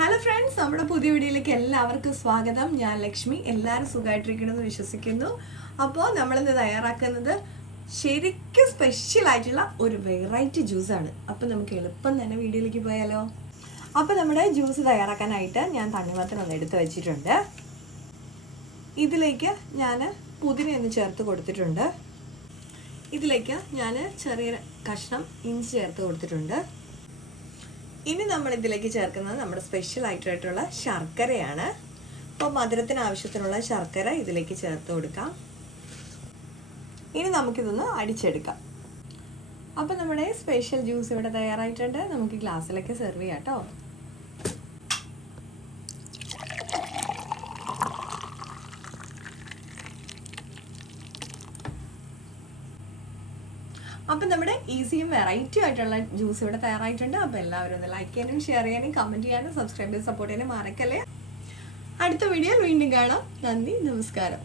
Hello friends, നമ്മുടെ പുതിയ വീഡിയോയിലേക്ക് എല്ലാവർക്കും സ്വാഗതം. ഞാൻ ലക്ഷ്മി. എല്ലാവരും സുഖമായിട്ടിരിക്കണമെന്ന് വിശ്വസിക്കുന്നു. അപ്പോൾ നമ്മളിന്ന് തയ്യാറാക്കുന്നത് ശരിക്കും സ്പെഷ്യലായിട്ടുള്ള ഒരു വെറൈറ്റി ജ്യൂസാണ്. അപ്പോൾ നമുക്ക് എളുപ്പം തന്നെ വീഡിയോയിലേക്ക് പോയാലോ. അപ്പോൾ നമ്മുടെ ജ്യൂസ് തയ്യാറാക്കാനായിട്ട് ഞാൻ തണ്ണിമത്തൻ ഒന്ന് എടുത്ത് വെച്ചിട്ടുണ്ട്. ഇതിലേക്ക് ഞാൻ പുതിന ഒന്ന് ചേർത്ത് കൊടുത്തിട്ടുണ്ട്. ഇതിലേക്ക് ഞാൻ ചെറിയ കഷ്ണം ഇഞ്ചി ചേർത്ത് കൊടുത്തിട്ടുണ്ട്. ഇനി നമ്മൾ ഇതിലേക്ക് ചേർക്കുന്നത് നമ്മുടെ സ്പെഷ്യൽ ആയിട്ടുള്ള ശർക്കരയാണ്. അപ്പോൾ മധുരത്തിന് ആവശ്യത്തിനുള്ള ശർക്കര ഇതിലേക്ക് ചേർത്ത് കൊടുക്കാം. ഇനി നമുക്കിതൊന്ന് അടിച്ചെടുക്കാം. അപ്പോൾ നമ്മുടെ സ്പെഷ്യൽ ജ്യൂസ് ഇവിടെ തയ്യാറായിട്ടുണ്ട്. നമുക്ക് ഗ്ലാസ്സിലേക്ക് സെർവ് ചെയ്യാം കേട്ടോ. അപ്പം നമ്മുടെ ഈസിയും വെറൈറ്റി ആയിട്ടുള്ള ജ്യൂസ് ഇവിടെ തയ്യാറായിട്ടുണ്ട്. അപ്പോൾ എല്ലാവരും ഒന്ന് ലൈക്ക് ചെയ്യാനും ഷെയർ ചെയ്യാനും കമൻറ്റ് ചെയ്യാനും സബ്സ്ക്രൈബ് ചെയ്ത് സപ്പോർട്ട് ചെയ്യാനും മറക്കല്ലേ. അടുത്ത വീഡിയോയിൽ വീണ്ടും കാണാം. നന്ദി, നമസ്കാരം.